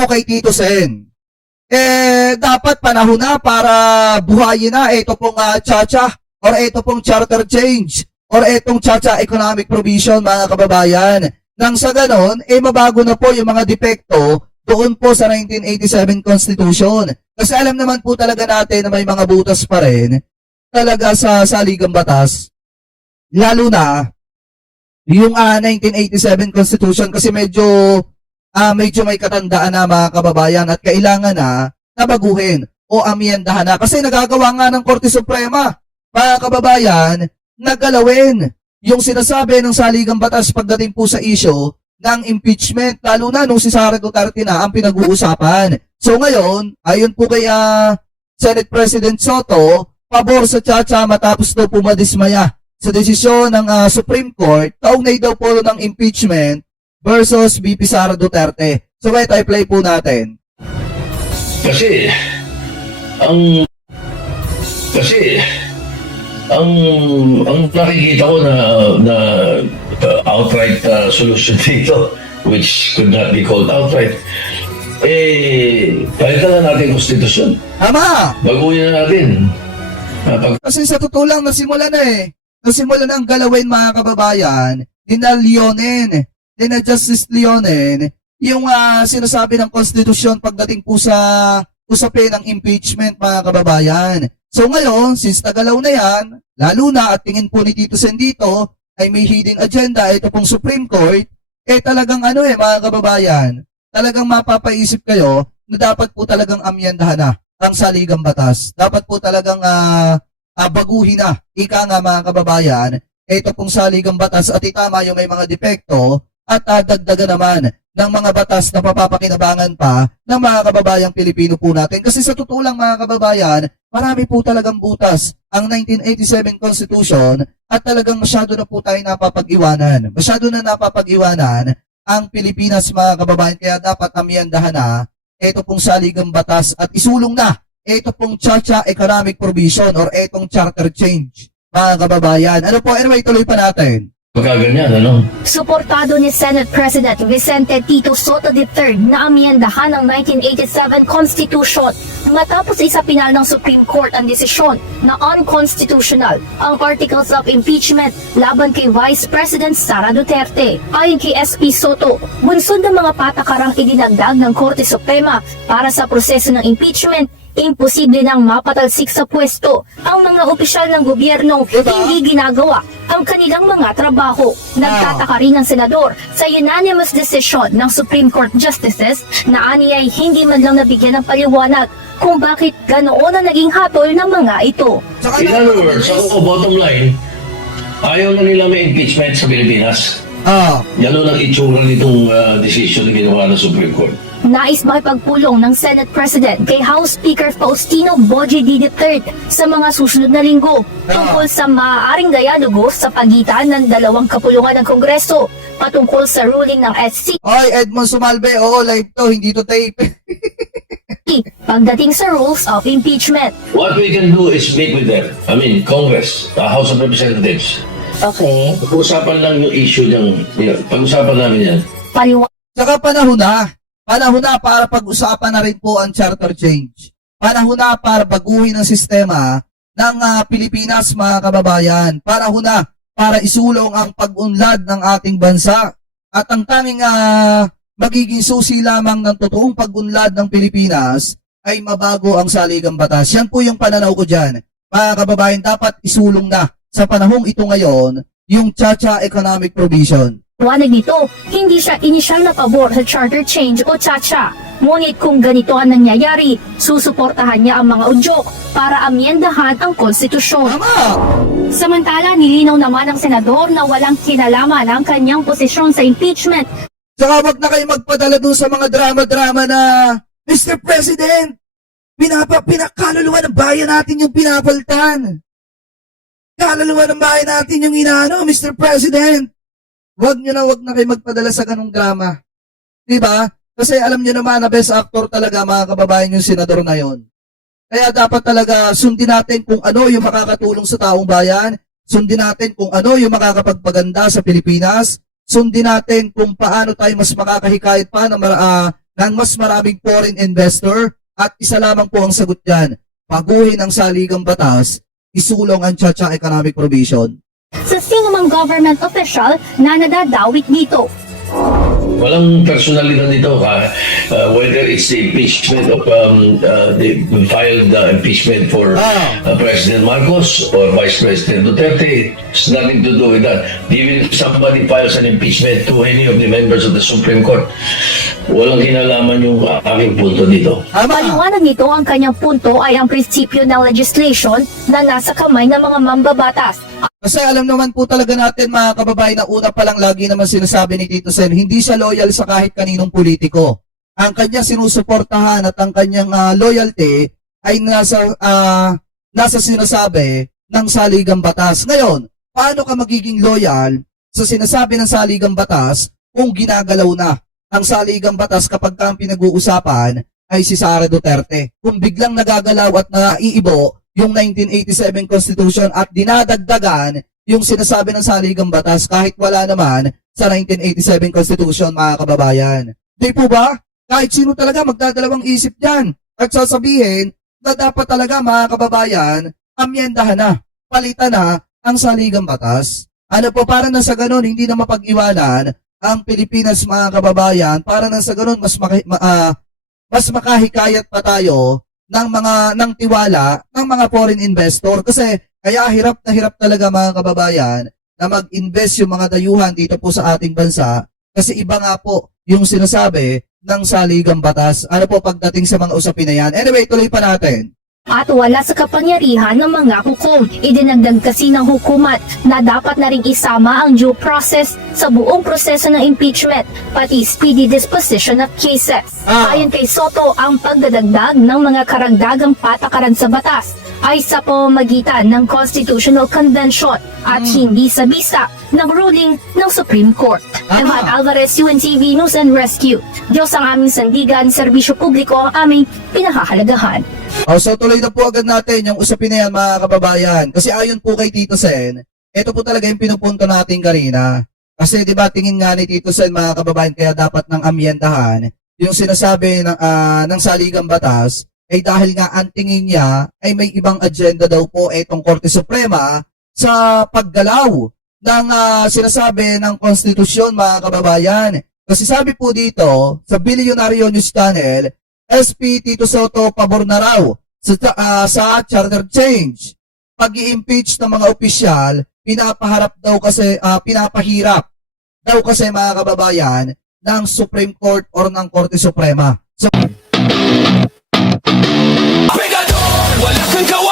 po kay Tito Sen. Dapat panahon na para buhayin na ito pong Chacha or ito pong charter change or itong Chacha economic provision, mga kababayan. Nang sa ganon, mabago na po yung mga depekto doon po sa 1987 Constitution. Kasi alam naman po talaga natin na may mga butas pa rin talaga sa saligang batas. Lalo na yung 1987 Constitution kasi medyo may katandaan na, mga kababayan, at kailangan na baguhin o amyendahan na. Kasi nagagawa nga ng Korte Suprema, mga kababayan, nagalawin yung sinasabi ng saligang batas pagdating po sa issue ng impeachment, lalo na nung si Sara Duterte na ang pinag-uusapan. So ngayon, ayon po kay Senate President Soto, pabor sa Chacha matapos daw po madismaya sa desisyon ng Supreme Court, kaugnay daw po ng impeachment versus VP Sara Duterte. So wait, i-play po natin. Kasi ang nakikita ko na outright solution dito, which could not be called outright, palitan na natin konstitusyon. Tama! Baguhin na natin. Kasi sa totoo lang, nasimula na ang galawin, mga kababayan, ni na Justice Leonen, yung sinasabi ng konstitusyon pagdating po sa usapin ng impeachment, mga kababayan. So ngayon, since tagalaw na yan, lalo na at tingin po ni Tito Sen dito, ay may hidden agenda, ito pong Supreme Court, talagang mga kababayan, talagang mapapaisip kayo na dapat po talagang amyendahan na ang saligang batas. Dapat po talagang baguhin na, ika nga, mga kababayan, ito pong saligang batas at itama yung may mga depekto at dagdagan naman ng mga batas na papapakinabangan pa ng mga kababayang Pilipino po natin. Kasi sa totoo lang, mga kababayan, marami po talagang butas ang 1987 Constitution at talagang masyado na po tayo napapag-iwanan. Masyado na napapag-iwanan ang Pilipinas, mga kababayan, kaya dapat amyendahan na ito pong saligang batas at isulong na ito pong Chacha economic provision or itong charter change, mga kababayan. Ano po, anyway, tuloy pa natin. Pagkaganyan, ano? Suportado ni Senate President Vicente Tito Soto III na amyendahan ng 1987 Constitution matapos isa pinal ng Supreme Court ang desisyon na unconstitutional ang Articles of Impeachment laban kay Vice President Sara Duterte. Ayon kay SP Soto, bunsod ng mga patakarang idinagdag ng Korte Suprema para sa proseso ng impeachment, imposible nang mapatalsik sa pwesto ang mga opisyal ng gobyernong hindi ginagawa ang kanilang mga trabaho. Nagtataka rin ang senador sa unanimous decision ng Supreme Court Justices na aniya ay hindi man lang nabigyan ng paliwanag kung bakit ganoon ang naging hatol ng mga ito. In other words, bottom line, ayaw na nila may impeachment sa Pilipinas. Yan ang itsura nitong decision na ginawa ng Supreme Court. Nais makipagpulong ng Senate President kay House Speaker Faustino Bogie III sa mga susunod na linggo tungkol sa maaaring dialogo sa pagitan ng dalawang kapulungan ng Kongreso patungkol sa ruling ng SC. Oy, Edmond Sumalbe, oo, live to, hindi to tape. Pagdating sa rules of impeachment. What we can do is meet with them. I mean, Congress, the House of Representatives. Okay. Pag-usapan lang yung issue ng, pag-usapan namin yan. Saka panahon na para pag-usapan na rin po ang charter change. Panahon na para baguhin ang sistema ng Pilipinas, mga kababayan. Panahon na para isulong ang pag-unlad ng ating bansa. At ang tanging magiging susi lamang ng totoong pag-unlad ng Pilipinas ay mabago ang saligang batas. Yan po yung pananaw ko dyan. Mga kababayan, dapat isulong na sa panahong ito ngayon yung Chacha economic provision. Wanag nito, hindi siya inisyal na pabor sa charter change o Chacha. Ngunit kung ganito ang nangyayari, susuportahan niya ang mga udyok para amyendahan ang konstitusyon. Samantala, nilinaw naman ng senador na walang kinalaman ang kanyang posisyon sa impeachment. Saka wag na kayo magpadala dun sa mga drama-drama na, Mr. President, kaluluwa ng bayan natin yung pinapaltan. Kaluluwa ng bayan natin yung inaano, Mr. President. Wag na kayo magpadala sa ganung drama. Diba? Kasi alam nyo naman na best actor talaga, mga kababayan, yung senador na yon. Kaya dapat talaga sundin natin kung ano yung makakatulong sa taong bayan, sundin natin kung ano yung makakapagpaganda sa Pilipinas, sundin natin kung paano tayo mas makakahikayat pa na ng mas maraming foreign investor at isa lamang po ang sagot dyan, baguhin ang saligang batas, isulong ang Chacha Economic Provision. Sa sino mang government official na nadadawit dito. Walang personalidad dito, whether it's the impeachment of the filed impeachment for President Marcos or Vice President Duterte. It's nothing to do with that. Even if somebody files an impeachment to any of the members of the Supreme Court, walang kinalaman yung aking punto dito. Paliwanag nito ang kanyang punto ay ang prinsipyo ng legislation na nasa kamay ng mga mambabatas. Kasi alam naman po talaga natin mga kababayan na una pa lang lagi naman sinasabi ni Tito Sen, hindi siya loyal sa kahit kaninong politiko. Ang kanya sinusuportahan at ang kanyang loyalty ay nasa sinasabi ng saligang batas. Ngayon, paano ka magiging loyal sa sinasabi ng saligang batas kung ginagalaw na ang saligang batas kapag ka ang pinag-uusapan ay si Sara Duterte? Kung biglang nagagalaw at naiibo yung 1987 Constitution at dinadagdagan yung sinasabi ng saligang batas kahit wala naman sa 1987 Constitution, mga kababayan. Di po ba? Kahit sino talaga magdadalawang isip dyan at sasabihin na dapat talaga, mga kababayan, amyendahan na, palitan na ang saligang batas. Ano po, para na sa ganun, hindi na mapag-iwanan ang Pilipinas, mga kababayan, para na sa ganun, mas makahikayat pa tayo ng tiwala ng mga foreign investor kasi kaya hirap talaga mga kababayan na mag-invest yung mga dayuhan dito po sa ating bansa kasi iba nga po yung sinasabi ng saligang batas. Ano po pagdating sa mga usapin na yan? Anyway, tuloy pa natin. At wala sa kapangyarihan ng mga hukom. Idinagdag kasi ng hukumat na dapat na rin isama ang due process sa buong proseso ng impeachment, pati speedy disposition of cases. Ayon kay Soto, ang pagdadagdag ng mga karagdagang patakaran sa batas ay sa pamamagitan ng Constitutional Convention at hindi sa bisa ng ruling ng Supreme Court. Evan Alvarez, UNTV News and Rescue. Diyos ang aming sandigan, serbisyo publiko ang aming pinakahalagahan. So tuloy na po agad natin yung usapin na yan, mga kababayan. Kasi ayon po kay Tito Sen, ito po talaga yung pinupunto natin kanina. Kasi di ba tingin nga ni Tito Sen, mga kababayan, kaya dapat ng amyendahan yung sinasabi ng saligang batas ay dahil nga ang tingin niya ay may ibang agenda daw po itong Korte Suprema sa paggalaw ng sinasabi ng konstitusyon, mga kababayan. Kasi sabi po dito sa Bilyonaryo News Channel, SP Tito Soto pabor na raw sa charter change. Pag-i-impeach ng mga opisyal, pinapahirap daw kasi mga kababayan ng Supreme Court or ng Korte Suprema. So, Pegador, wala kang kawa